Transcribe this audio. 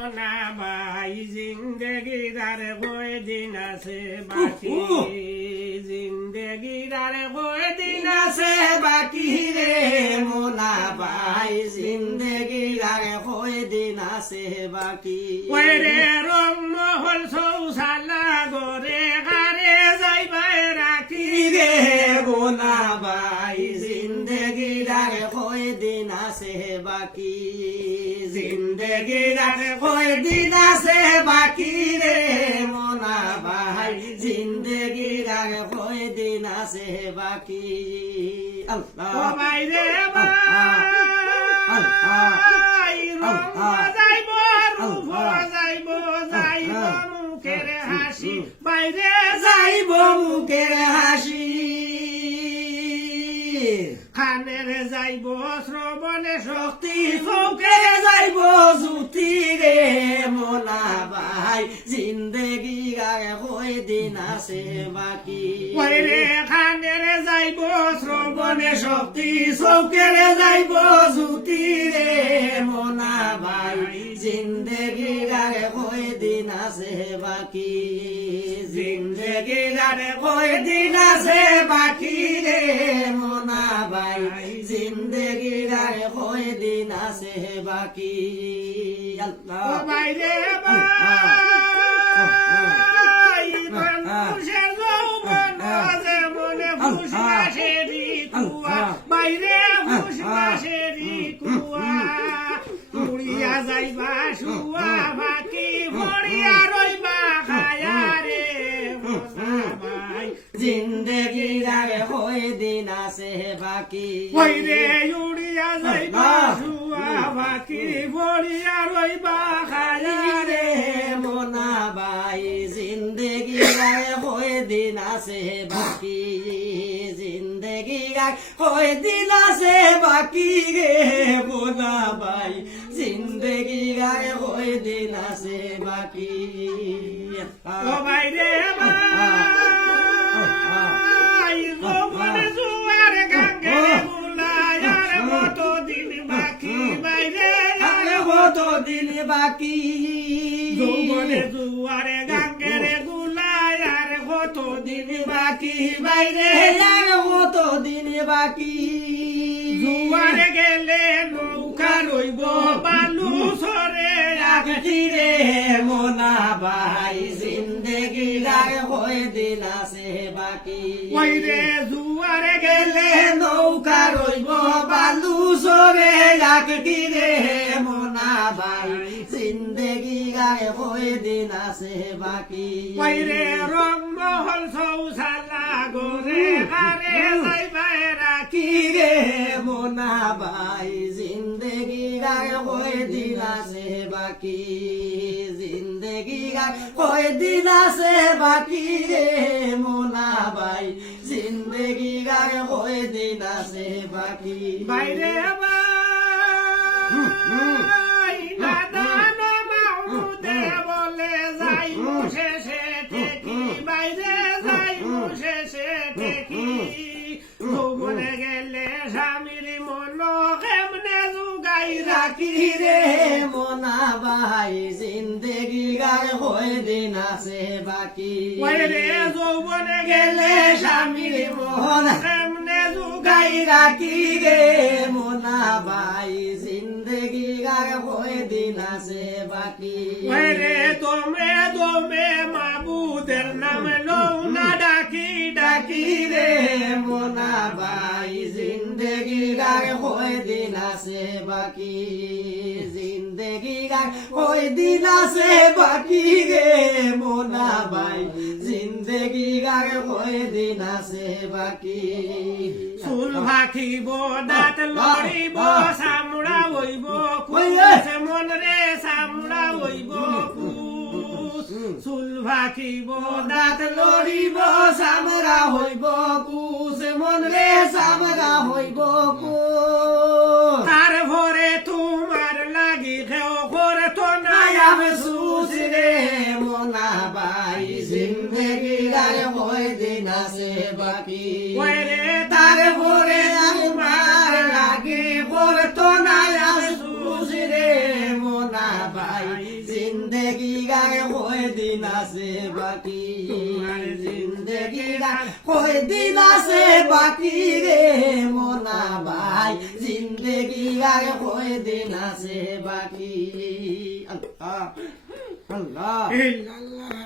না ভাই জিন্দেগির আর কয়দিন আছে বাকি, জিন্দেগির আর কয়দিন আছে বাকি রে মোনা ভাই, জিন্দেগির আর কয়দিন আছে বাকি। ওরে রং মহল সৌসালা গরে গারে যাইবাই রাখি রে মোনা ভাই, জিন্দেগির আর কয়দিন আছে বাকি, জিন্দেগির আর কয়দিন আছে বাকি রে মোনা ভাই, জিন্দেগির আর কয়দিন আছে বাকি। আল্লাহ ও ভাই রে ভাই, রঙ যাইব রূপ যাইব, যাইব মুখের হাসি বাইরে, যাইব মুখের হাসি, খানের যাইব শ্রবণে শক্তি, চৌকে যাইব জ্যোতি রে মোনা ভাই, জিন্দেগি আর কয়দিন আছে বাকি। ওরে খানের যাইব শ্রবণে শক্তি, চৌকে যাইব জ্যোতি রে মোনা ভাই, জিন্দেগি আর কয়দিন আছে বাকি, জিন্দেগি আর কয়দিন আছে বাকি রে মোনা ভাই, জিন্দেগির আর কয়দিন আছে বাকি। আল্লাহ ও ভাই রে ভাই, মানুষের যৌবন যেমনে ফুস মাসেরি কুয়া, বাইরে ফুস মাসেরি কুয়া, উড়িয়া যাইবা শুয়া বাকি, মরিয়া রইবা খায়া রে মোনা ভাই, জিন্দেগির আর কয়দিন আছে বাকি। ওই রে উড়িয়া যাইবা শুয়া বাকি, মরিয়া রইবা খায়া রে মোনা ভাই, জিন্দেগির আর কয়দিন আছে বাকি, জিন্দেগির আর কয়দিন আছে বাকি রে মোনা ভাই, জিন্দেগির আর কয়দিন আছে বাকি। ও ভাই রে ভাই, যৌবনে জুয়ার গাঙ্গে বুলায়ার কতদিন বাকি, বাইরে আর কতদিন বাকি, যৌবনে জুয়ার গাঙ্গের গুলায়ার কতদিন বাকি, বাইরে আর কতদিন বাকি, জুয়ারে গেলে নৌকা রইব বালু সরে রাখি রে মোনা ভাই, জিন্দেগির আর কয়দিন আছে বাকি। ওই রে জুয়ারে গেলে নৌকা রইব বালু সরে রাখি রে মোনা ভাই, জিন্দেগির আর কয়দিন আছে বাকি। ওই রে রং মহল সৌসালা গরে আরে যাইবাই রাখি রে মোনা ভাই, জিন্দেগির আর কয়দিন আছে বাকি, জিন্দেগির আর কয়দিন আছে বাকি রে মোনা ভাই, জিন্দেগির আর কয়দিন আছে বাকি। বাইরে ভাই নাদান মাহমুদে বলে যাই শেষে ঠেকি, বাইরে যাই শেষে ঠেকি, যৌবনে গেলে স্বামীর মন কেমনে জুগাই রাখি রে মোনা ভাই, জিন্দেগির আর কয়দিন আছে বাকি। ওরে যৌবনে গেলে স্বামীর মন কেমনে জুগাই রাখি রে মোনা ভাই, জিন্দেগির আর কয়দিন আছে বাকি। ওরে তোমে তোমে মাবুদের নাম লও না ডাকি ডাকি রে মোনা ভাই, জিন্দেগির আর কয়দিন আছে বাকি, জিন্দেগির আর কয়দিন আছে বাকি রে মোনা ভাই, জিন্দেগির আর কয়দিন আছে বাকি। চুল ভাখিব দাঁত লড়িব চামড়া হইব কুস, মন রে চামড়া হইব কুস, চুল ভাখিব দাঁত লড়িব চামড়া হইব কুস, মন রে চামড়া হইব কুস, তার ভরে তোমার লাগি খেও করে তো নাই আফসুস রে মোনা ভাই, জিন্দেগির আর কয়দিন আছে বাকি। ওরে তার ভরে তোমার লাগি করে তো নাই আফসুস রে মোনা ভাই, জিন্দেগি গায়ে কয় দিন আছে বাকি জিন্দেগি গায়ে কয় দিন আছে বাকি রে মোনা ভাই জিন্দেগি গায়ে কয় দিন আছে বাকি আল্লাহ আল্লাহ আল্লাহ